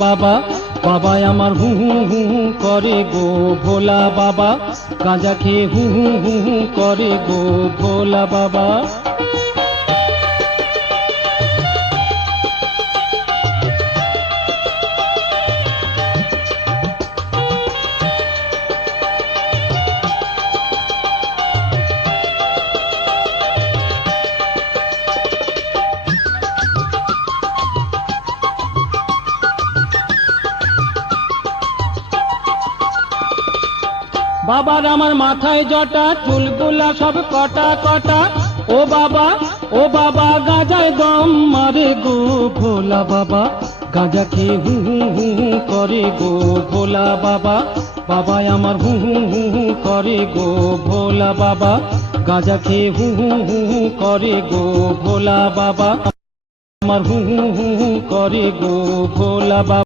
বাবা বাবা আমার হু হু হু হু করে গো ভোলা বাবা, গাঁজা খেয়ে হু হু হু হু করে গো ভোলা বাবা। বাবার আমার মাথায় জটা, চুলগুলা সব কটা কটা। ও বাবা গাঁজায় দম মারে গো ভোলা বাবা, গাঁজা খেয়ে হু হু হু হু করে গো ভোলা বাবা। বাবা আমার হু হু হু হু করে গো ভোলা বাবা, গাঁজা খেয়ে হু হু হু হু করে গো ভোলা বাবা। আমার হু হু হু হু করে গো ভোলা বাবা।